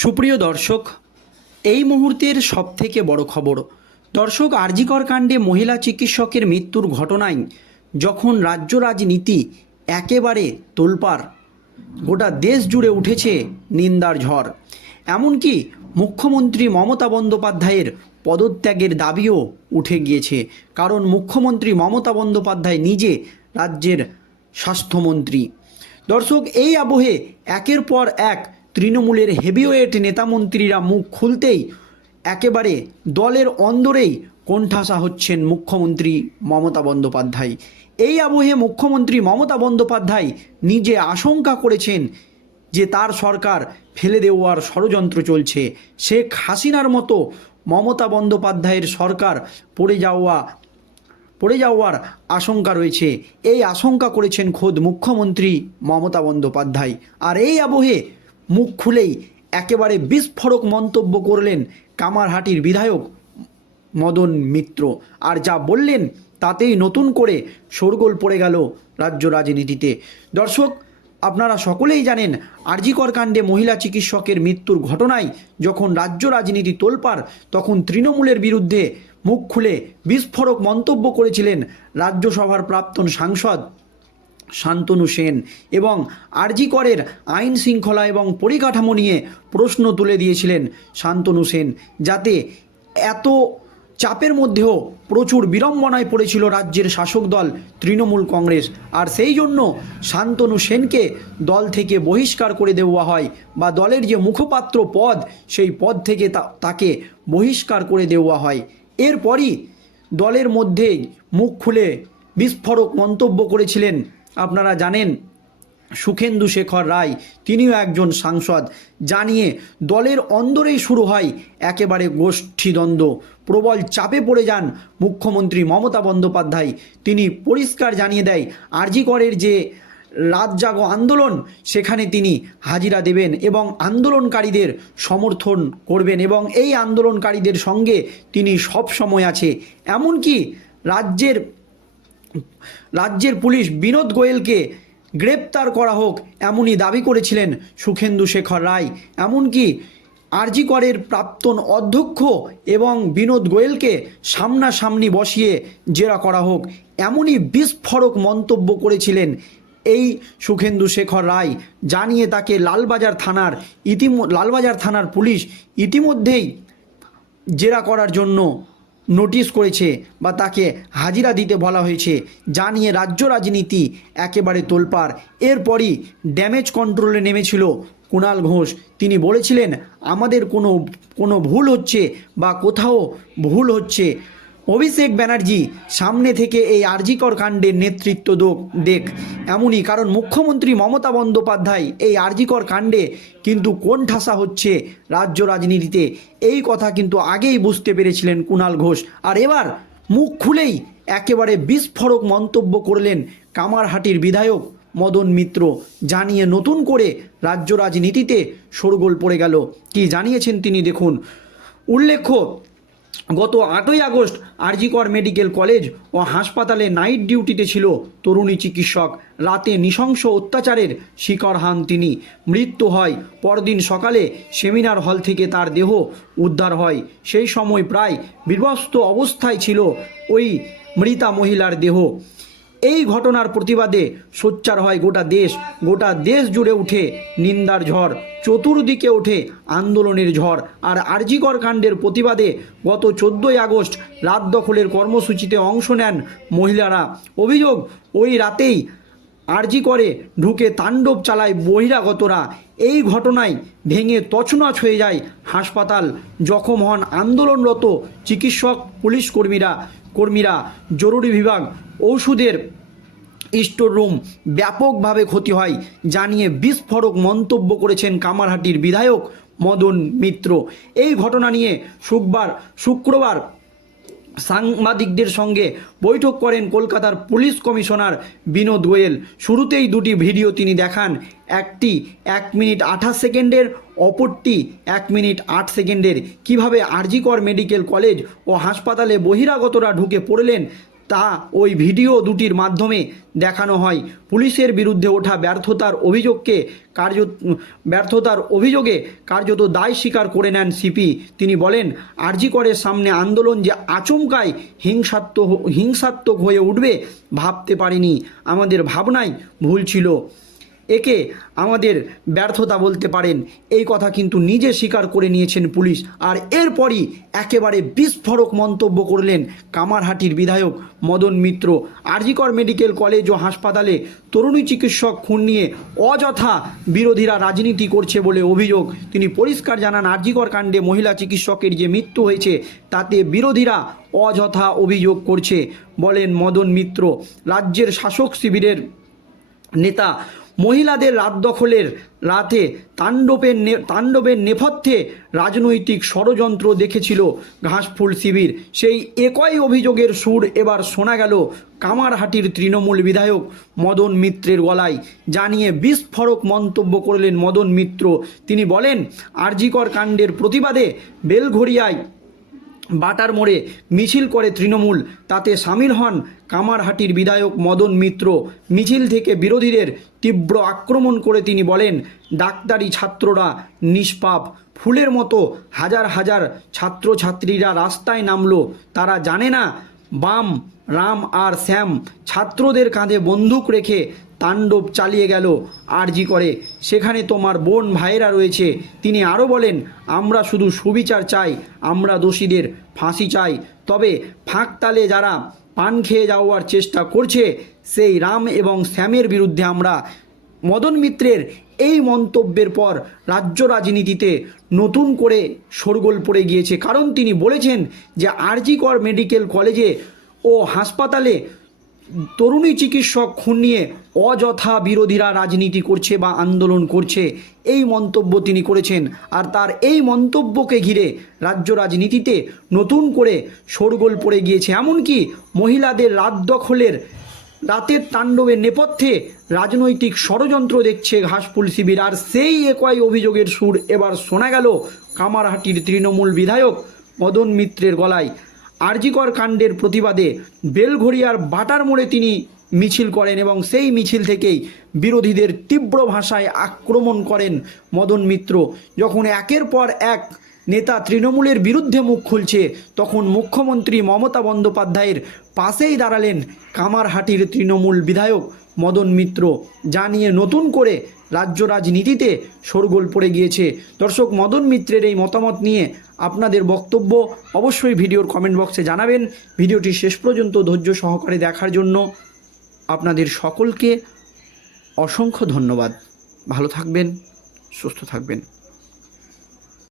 সুপ্রিয় দর্শক, এই মুহূর্তের সবথেকে বড় খবর, দর্শক আরজিকর কাণ্ডে মহিলা চিকিৎসকের মৃত্যুর ঘটনায় যখন রাজ্য রাজনীতি একেবারে তোলপার গোটা দেশ জুড়ে উঠেছে নিন্দার ঝড়। এমনকি মুখ্যমন্ত্রী মমতা বন্দ্যোপাধ্যায়ের পদত্যাগের দাবিও উঠে গিয়েছে, কারণ মুখ্যমন্ত্রী মমতা বন্দ্যোপাধ্যায় নিজে রাজ্যের স্বাস্থ্যমন্ত্রী। দর্শক, এই আবহে একের পর এক তৃণমূলের হেভিওয়েট নেতামন্ত্রীরা মুখ খুলতেই একেবারে দলের অন্দরেই কোণঠাসা হচ্ছেন মুখ্যমন্ত্রী মমতা বন্দ্যোপাধ্যায়। এই আবহে মুখ্যমন্ত্রী মমতা বন্দ্যোপাধ্যায় নিজে আশঙ্কা করেছেন যে তার সরকার ফেলে দেওয়ার ষড়যন্ত্র চলছে। শেখ হাসিনার মতো মমতা বন্দ্যোপাধ্যায়ের সরকার পড়ে যাওয়া, পড়ে যাওয়ার আশঙ্কা রয়েছে। এই আশঙ্কা করেছেন খোদ মুখ্যমন্ত্রী মমতা বন্দ্যোপাধ্যায়। আর এই আবহে মুখ খুলেই একেবারে বিস্ফোরক মন্তব্য করলেন কামারহাটির বিধায়ক মদন মিত্র। আর যা বললেন তাতেই নতুন করে শোরগোল পড়ে গেল রাজ্য রাজনীতিতে। দর্শক, আপনারা সকলেই জানেন আরজিকর কাণ্ডে মহিলা চিকিৎসকের মৃত্যুর ঘটনায় যখন রাজ্য রাজনীতি তোলপাড়, তখন তৃণমূলের বিরুদ্ধে মুখ খুলে বিস্ফোরক মন্তব্য করেছিলেন রাজ্যসভার প্রাক্তন সাংসদ শান্তনু সেন এবং আরজি করের আইন শৃঙ্খলা এবং পরিকাঠামো নিয়ে প্রশ্ন তুলে দিয়েছিলেন শান্তনু সেন, যাতে এত চাপের মধ্যেও প্রচুর বিড়ম্বনায় পড়েছিল রাজ্যের শাসক দল তৃণমূল কংগ্রেস। আর সেই জন্য শান্তনু সেনকে দল থেকে বহিষ্কার করে দেওয়া হয় বা দলের যে মুখপাত্র পদ, সেই পদ থেকে তাকে বহিষ্কার করে দেওয়া হয়। এরপরই দলের মধ্যেই মুখ খুলে বিস্ফোরক মন্তব্য করেছিলেন আপনারা জানেন, সুখেন্দু শেখর রায় তিনিও একজন সাংসদ। জানিয়ে, দলের অন্দরেই শুরু হয় একেবারে গোষ্ঠীদ্বন্দ্ব। প্রবল চাপে পড়ে যান মুখ্যমন্ত্রী মমতা বন্দ্যোপাধ্যায়। তিনি পরিষ্কার জানিয়ে দেয়, আরজিকরের যে রাত জাগো আন্দোলন, সেখানে তিনি হাজিরা দেবেন এবং আন্দোলনকারীদের সমর্থন করবেন এবং এই আন্দোলনকারীদের সঙ্গে তিনি সব সময় আছে। এমনকি রাজ্যের রাজ্যের পুলিশ বিনোদ গোয়েলকে গ্রেপ্তার করা হোক এমনই দাবি করেছিলেন সুখেন্দু শেখর রায়। এমনকি আরজি করের প্রাক্তন অধ্যক্ষ এবং বিনোদ গোয়েলকে সামনাসামনি বসিয়ে জেরা করা হোক এমনই বিস্ফোরক মন্তব্য করেছিলেন এই সুখেন্দু শেখর রায়। জানিয়ে তাকে লালবাজার থানার ইতিম লালবাজার থানার পুলিশ ইতিমধ্যেই জেরা করার জন্য নোটিশ করেছে বা তাকে হাজিরা দিতে বলা হয়েছে, যা নিয়ে রাজ্য রাজনীতি একেবারে তোলপাড়। এরপরই ড্যামেজ কন্ট্রোলে নেমেছিল কুণাল ঘোষ। তিনি বলেছিলেন, আমাদের কোনো কোনো ভুল হচ্ছে বা কোথাও ভুল হচ্ছে। অভিষেক ব্যানার্জি সামনে থেকে এই আরজিকর কাণ্ডের নেতৃত্ব দোক দেখ। এমনই কারণ মুখ্যমন্ত্রী মমতা বন্দ্যোপাধ্যায় এই আরজিকর কাণ্ডে কিন্তু কোন ঠাসা হচ্ছে রাজ্য রাজনীতিতে। এই কথা কিন্তু আগেই বুঝতে পেরেছিলেন কুণাল ঘোষ। আর এবার মুখ খুলেই একেবারে বিস্ফোরক মন্তব্য করলেন কামারহাটির বিধায়ক মদন মিত্র। জানিয়ে নতুন করে রাজ্য রাজনীতিতে শোরগোল পড়ে গেল। কি জানিয়েছেন তিনি দেখুন। উল্লেখ্য গত আটই আগস্ট আরজিকর মেডিকেল কলেজ ও হাসপাতালে নাইট ডিউটিতে ছিল তরুণী চিকিৎসক। রাতে নৃশংস অত্যাচারের শিকার হন তিনি। মৃত্যু হয় পরদিন সকালে সেমিনার হল থেকে তার দেহ উদ্ধার হয়। সেই সময় প্রায় বিভস্ত অবস্থায় ছিল ওই মৃতা মহিলার দেহ। এই ঘটনার প্রতিবাদে সোচ্চার হয় গোটা দেশ। গোটা দেশ জুড়ে উঠে নিন্দার ঝড়, চতুর্দিকে ওঠে আন্দোলনের ঝড়। আর আরজিকর কাণ্ডের প্রতিবাদে গত চোদ্দোই আগস্ট রাত দখলের কর্মসূচিতে অংশ নেন মহিলারা। অভিযোগ, ওই রাতেই আরজি করে ঢুকে তাণ্ডব চালায় বহিরাগতরা। এই ঘটনায় ভেঙে তছনছ হয়ে যায় হাসপাতাল। জখম হন আন্দোলনরত চিকিৎসক, পুলিশ কর্মীরা। কর্মীরা, জরুরি বিভাগ, ঔষধের স্টোর রুম ব্যাপকভাবে ক্ষতি হয় জানিয়ে বিস্ফোরক মন্তব্য করেছেন কামারহাটির বিধায়ক মদন মিত্র। এই ঘটনা নিয়ে শুক্রবার শুক্রবার সাংবাদিকদের সঙ্গে বৈঠক করেন কলকাতার পুলিশ কমিশনার বিনোদ গোয়েল। শুরুতেই দুটি ভিডিও তিনি দেখান। একটি এক মিনিট আঠাশ সেকেন্ডের, অপরটি এক মিনিট আট সেকেন্ডের। কীভাবে আরজিকর মেডিকেল কলেজ ও হাসপাতালে বহিরাগতরা ঢুকে পড়লেন তা ওই ভিডিও দুটির মাধ্যমে দেখানো হয়। পুলিশের বিরুদ্ধে ওঠা ব্যর্থতার অভিযোগকে কার্য ব্যর্থতার অভিযোগে কার্যত দায় স্বীকার করে নেন সিপি। তিনি বলেন, আরজিকরের সামনে আন্দোলন যে আচমকায় হিংসাত্মক হিংসাত্মক হয়ে উঠবে ভাবতে পারিনি। আমাদের ভাবনাই ভুল ছিল। একে আমাদের ব্যর্থতা বলতে পারেন। এই কথা কিন্তু নিজে স্বীকার করে নিয়েছেন পুলিশ। আর এরপরই একেবারে বিস্ফোরক মন্তব্য করলেন কামারহাটির বিধায়ক মদন মিত্র। আরজিকর মেডিকেল কলেজ ও হাসপাতালে তরুণী চিকিৎসক খুন নিয়ে অযথা বিরোধীরা রাজনীতি করছে বলে অভিযোগ। তিনি পরিষ্কার জানান, আরজিকর কাণ্ডে মহিলা চিকিৎসকের যে মৃত্যু হয়েছে, তাতে বিরোধীরা অযথা অভিযোগ করছে বলেন মদন মিত্র। রাজ্যের শাসক শিবিরের নেতা মহিলাদের রাত দখলের রাতে তাণ্ডবের তাণ্ডবের নেপথ্যে রাজনৈতিক ষড়যন্ত্র দেখেছিল ঘাসফুল শিবির। সেই একই অভিযোগের সুর এবার শোনা গেল কামারহাটির তৃণমূল বিধায়ক মদন মিত্রের গলায়। জানিয়ে বিস্ফোরক মন্তব্য করলেন মদন মিত্র। তিনি বলেন, আরজিকর কাণ্ডের প্রতিবাদে বেলঘরিয়ায় বাটার মোড়ে মিছিল করে তৃণমূল। তাতে সামিল হন কামারহাটির বিধায়ক মদন মিত্র। মিছিল থেকে বিরোধীদের তীব্র আক্রমণ করে তিনি বলেন, ডাক্তারি ছাত্ররা নিষ্পাপ। ফুলের মতো হাজার হাজার ছাত্রছাত্রীরা রাস্তায় নামলো। তারা জানে না বাম, রাম আর শ্যাম ছাত্রদের কাঁধে বন্দুক রেখে তাণ্ডব চালিয়ে গেল, আরজি করে। সেখানে তোমার বোন ভাইয়েরা রয়েছে। তিনি আরও বলেন, আমরা শুধু সুবিচার চাই, আমরা দোষীদের ফাঁসি চাই। তবে ফাঁকতালে যারা পান খেয়ে যাওয়ার চেষ্টা করছে, সেই রাম এবং শ্যামের বিরুদ্ধে আমরা মদন মিত্রের এই মন্তব্যের পর রাজ্য রাজনীতিতে নতুন করে শোরগোল পড়ে গিয়েছে। কারণ তিনি বলেছেন যে আরজিকর মেডিকেল কলেজে ও হাসপাতালে তরুণী চিকিৎসক খুন নিয়ে অযথা বিরোধীরা রাজনীতি করছে বা আন্দোলন করছে, এই মন্তব্য তিনি করেছেন। আর তার এই মন্তব্যকে ঘিরে রাজ্য রাজনীতিতে নতুন করে শোরগোল পড়ে গিয়েছে। এমনকি মহিলাদের রাত দখলের রাতের তাণ্ডবের নেপথ্যে রাজনৈতিক ষড়যন্ত্র দেখছে ঘাসফুল শিবির, আর সেই একই অভিযোগের সুর এবার শোনা গেল কামারহাটির তৃণমূল বিধায়ক মদন মিত্রের গলায়। আরজিকর কাণ্ডের প্রতিবাদে বেলঘড়িয়ার বাটার মোড়ে তিনি মিছিল করেন এবং সেই মিছিল থেকেই বিরোধীদের তীব্র ভাষায় আক্রমণ করেন মদন মিত্র। যখন একের পর এক নেতা তৃণমূলের বিরুদ্ধে মুখ খুলছে। তখন মুখ্যমন্ত্রী মমতা বন্দ্যোপাধ্যায়ের পাশেই দাঁড়ালেন কামারহাটির তৃণমূল বিধায়ক মদন মিত্র। যা নিয়ে নতুন করে রাজ্য রাজনীতিতে শোরগোল পড়ে গিয়েছে। দর্শক, মদন মিত্রের এই মতামত নিয়ে আপনাদের বক্তব্য অবশ্যই ভিডিওর কমেন্ট বক্সে জানাবেন। ভিডিওটি শেষ পর্যন্ত ধৈর্য সহকারে দেখার জন্য আপনাদের সকলকে অসংখ্য ধন্যবাদ। ভালো থাকবেন, সুস্থ থাকবেন।